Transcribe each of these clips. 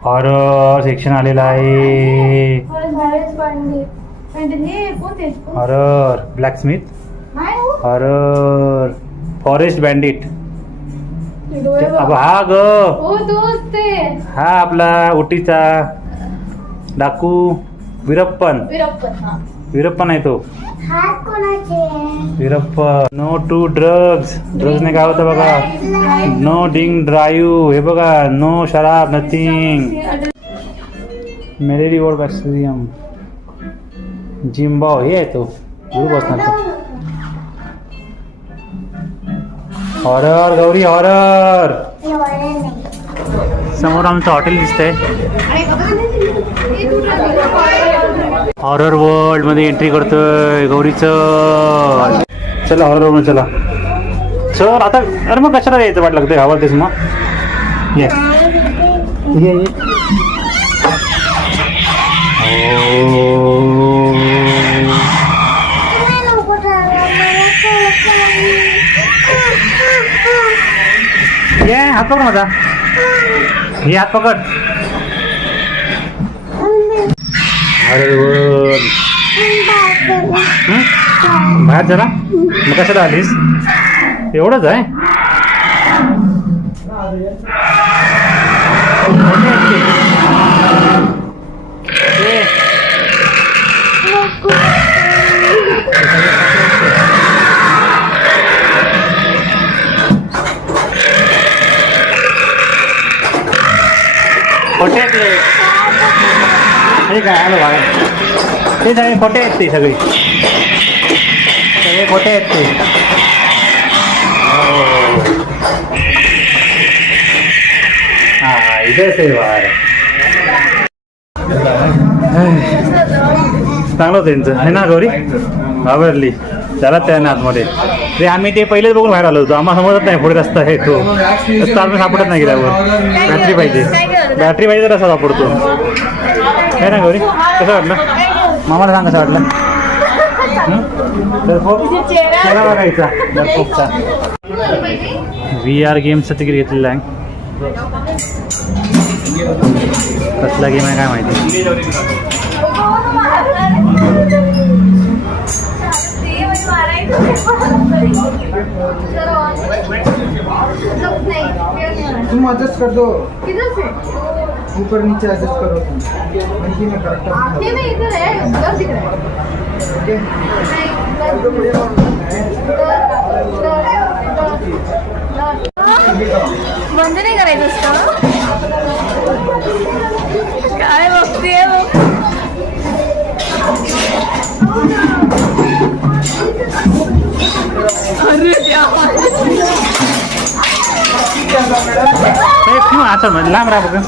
Horror section आलेला आहे. Horror blacksmith, horror forest bandit. हा ग हा आपला उटीचा डाकू वीरप्पन. वीरप्पन आहे तो. Veerappan. No to drugs. Drugs ने काय होतं बघा. No drink drive. हे बघा नो शराब नथिंग. मलेरिया बॅक्टेरियम जिम्बाव हे आहे तो गुरु बसणार तो. Horror Gauri horror. समोर आमचं हॉटेल दिसतंय. हॉरर वर्ल्ड मध्ये एंट्री करतोय गौरीचं. चला हॉरर वर्ल्ड चला सर. आता अरे मग कशाला यायचं वाट लागतंय आवडतेस मग. ये हात पकड माझा. हे हात पकड. अरे बाहेर जरा. मग कशाला आलीस. एवढंच आहे. खोटे हे काय आलं बाहेर. ते सगळे खोटे आहेत. ते सगळे खोटे आहेत ते. हा इथेच आहे बाहेर. चांगलं होतं त्यांचं आहे ना गौरी. आवडली त्याला त्या आतमध्ये. ते आम्ही ते पहिलेच बघून बाहेर आलो होतो. आम्हाला समजत नाही पुढे रस्ता आहे तो. रस्ता आम्ही सापडत नाही गेल्यावर. बॅटरी पाहिजे. बॅटरी पाहिजे तर रस्ता सापडतो आहे ना गौरी. कसं वाटलं मामाला सांग कसं वाटलं. बघायचा VR गेमचं तिकीट घेतलेलं आहे. कसला गेम आहे काय माहिती. तुम एडजस्ट कर दो. किधर से ऊपर नीचे एडजस्ट करो. वही में करेक्ट है. ये इधर है. उधर दिख रहा है. बंद नाही करायचं असतं. काय बघतेय आता लांब राहा बघ.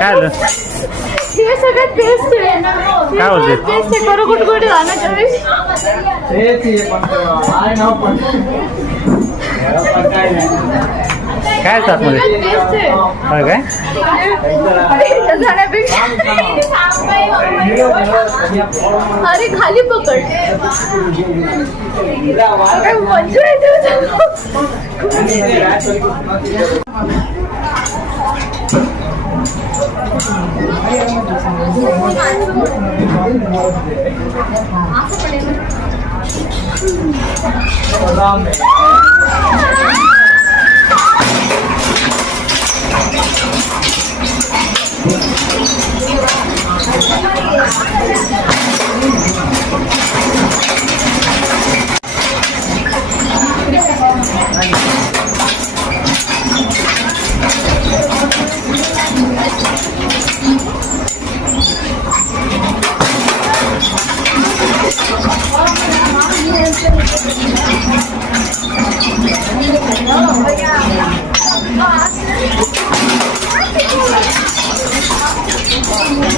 काय झालं? हे सगळं टेस्ट आहे. काय बोलते? टेस्ट आहे. करू गुटगुट जाणार काय आतमध्ये काय जाण्यापेक्षा अरे खाली पकड. मजा येते.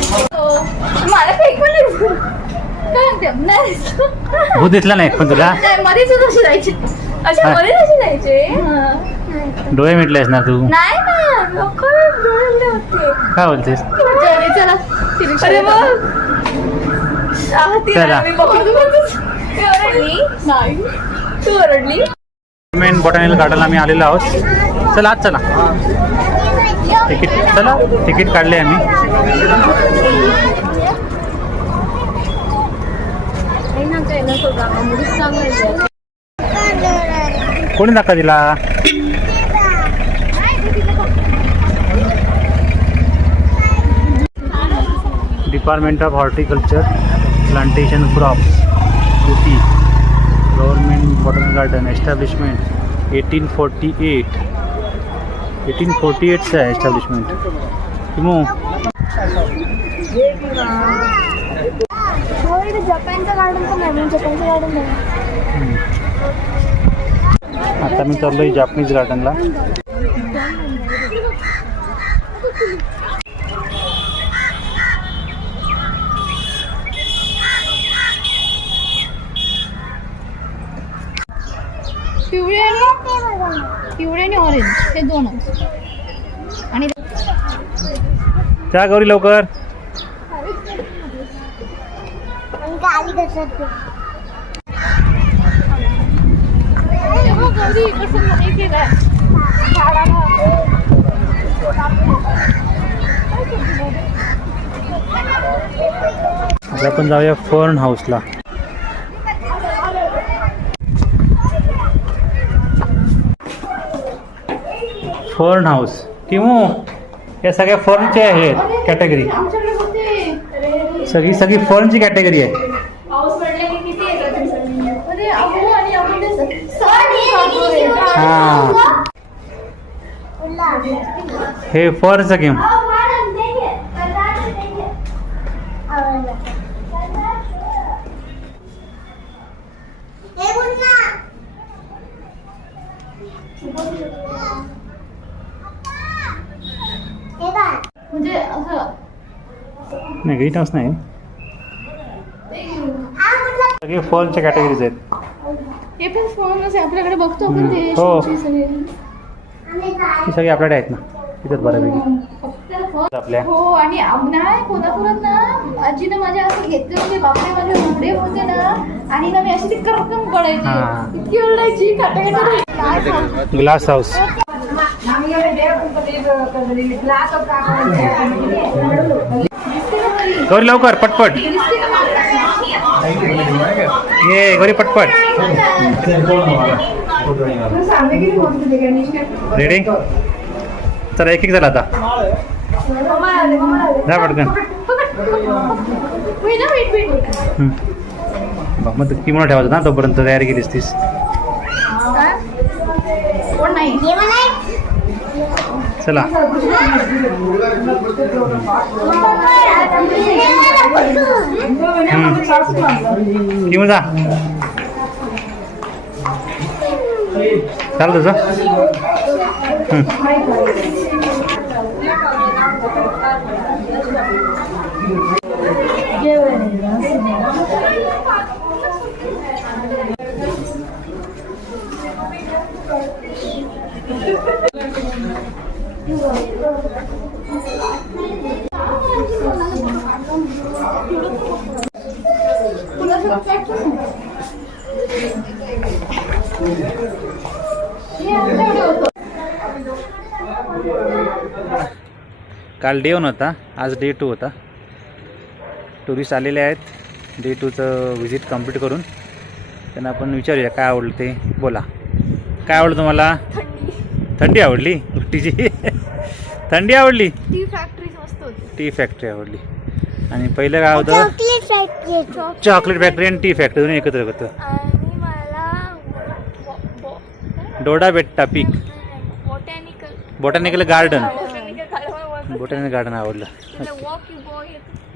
मला काही पण नाही भूत दिसला नाही पण तुला मध्येच कशी जायची अशा हा. मध्ये कशी जायचे डोळे मिटले असणार तू नाही ना लोक डोळे होते काय बोलतेस चला अरे मग चला. नाही तू ओरडली मेन बॉटॅनिकल गार्डनला आम्ही आलेलो आहोत चला आज चला तिकीट काढले आम्ही कोणी धक्का दिला department of horticulture plantation crops UP government botanical garden establishment 1848चं आहे एस्टॅब्लिशमेंट किमो जपानचं गार्डन पण आहे जपानचं गार्डन नाही आता मी चाललोय जापनीज गार्डनला पिवळे आणि ऑरेंज हे दोनच आणि त्या गौरी लवकर आता आपण जाऊया फर्न हाऊसला फर्न हाऊस किमो या सगळ्या फर्नचे आहेत कॅटेगरी सगळी फर्नची कॅटेगरी आहे हा हे फर्नचं गेम म्हणजे असं नाही ग्रीन हाऊस नाही सगळे फर्नच्या कॅटेगरीज आहेत हे पण फोन असे आपल्याकडे बघतो आपण ते हो. शोचे सगळे. ही सगळी आपल्याकडे आहेत ना तिथेच बऱ्यापैकी फक्त फोन आपल्या हो आणि नाही कोल्हापुरात ना आजीनं माझ्या असं घेतले होते बापरे माझे उघडे होते ना आणि ना मी अशी ती करकम हा. पडायची इतकी ओरडायची खाटा ग्लास हाऊस गौरी लवकर पटपट ये गौरी पटपट रेडी चला एक झाला आता जा पटकन बघ मग किंवा ठेवायचं ना तोपर्यंत तयारी केलीस तीस कोण नाही चला किंवा जा चाल तुझं काल डे 1 होता, आज डे 2 होता. टुरिस्ट आलेले आहेत. डे 2चं व्हिजिट कंप्लीट करून त्यांना आपण विचारूया काय आवडलं ते. बोला, काय आवडलं तुम्हाला? थंडी आवडली. उलटीची थंडी आवडली. टी फॅक्टरी मस्त होती. टी फॅक्टरी आवडली. आणि पहिलं काय होतं? चॉकलेट फॅक्टरी आणि टी फॅक्टरी दोन्ही एकत्र होतं. आणि मला डोडा बेट्टा पीक, बोटॅनिकल गार्डन आवडलं.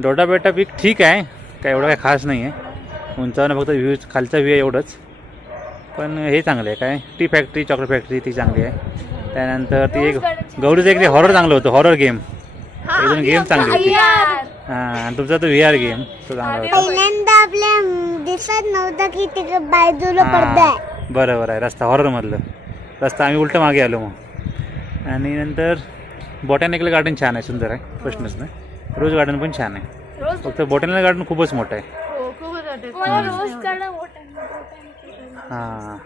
डोडा बेट्टा पीक ठीक आहे, काय एवढं काय खास नाही आहे. उंचावनं फक्त व्ह्यू, खालचा व्ह्यू आहे एवढंच. पण हे चांगलं आहे. काय टी फॅक्टरी, चॉकलेट फॅक्टरी ती चांगली आहे. त्यानंतर ती एक गौरीचं एक हॉरर चांगलं होतं, हॉरर गेम. एकदम गेम चांगली होती. हां, आणि तुमचा तो VR गेम तो चांगला होता. पहिल्यांदा आपल्या दिसत नव्हतं की तिकडे बाजूला पडदा आहे. बरोबर आहे. रस्ता हॉररमधलं रस्ता, आम्ही उलटं मागे आलो मग. आणि नंतर बॉटॅनिकल गार्डन छान आहे, सुंदर आहे, प्रश्नच नाही. रोज गार्डन पण छान आहे. फक्त बॉटॅनिकल गार्डन खूपच मोठं आहे. हां,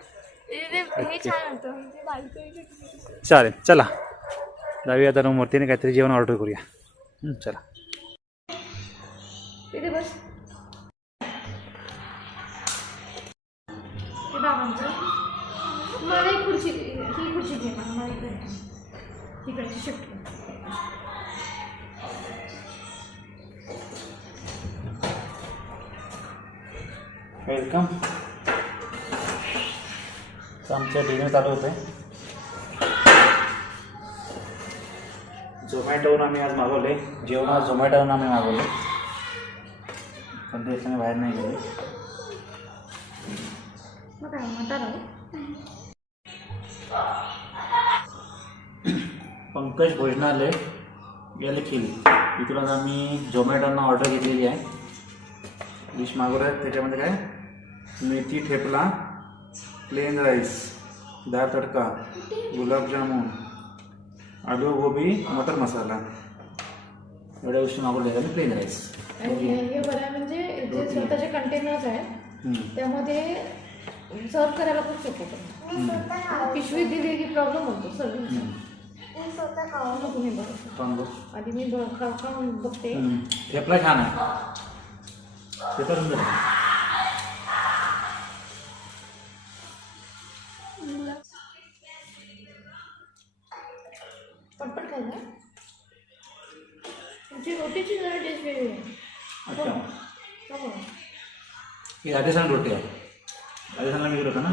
चालेल. चला जाऊया आता रूमवरती, काहीतरी जेवण ऑर्डर करूया. चला. तिथे बस. मला एक खुर्ची, ही खुर्ची घे. मला इकडची शिफ्ट. वेलकम. आमचं डिनर चालू होतं आहे. झोमॅटोवरून आम्ही आज मागवले जेवण. आज झोमॅटोवरून आम्ही मागवले, पण ते दिवसाने बाहेर नाही गेले. पंकज भोजनालय यालखिल इथून आज आम्ही झोमॅटोनं ऑर्डर घेतलेली आहे. डिश मागवलं आहे. त्याच्यामध्ये काय मेथी ठेपला, प्लेन राईस, डाळ तडका, गुलाबजामुन, आलू गोबी, मटर मसाला, एवढ्या गोष्टी मागवल्या आणि प्लेन राईस. हे बरं म्हणजे जे स्वतःचे कंटेनर्स आहेत त्यामध्ये सर्व करायला खूप सोपं होतं. पिशवी दिली की प्रॉब्लेम होतो सगळं. तुम्ही बघा आधी मी खाऊन बघते. ठेपला छान आहे, ठेपला सुंदर आहे. पटपट खायला तुमची रोटीची जरा टेस्ट वेगळी आहे. अच्छा, ही राजस्थान रोटी आहे. राजस्थानला मी होता ना,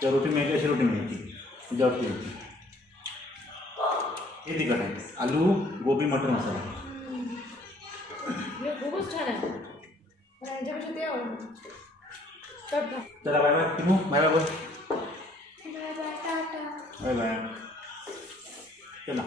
त्या रोटी मिळते अशी रोटी मिळते जॉबची होती. हे तिखट आहे. आलू गोबी मटर मसाला खूपच छान आहे. यांच्यापेक्षा ते आवडलं. चला बाय बाय. किमू बाय बाय बोल. Bye bye. चला.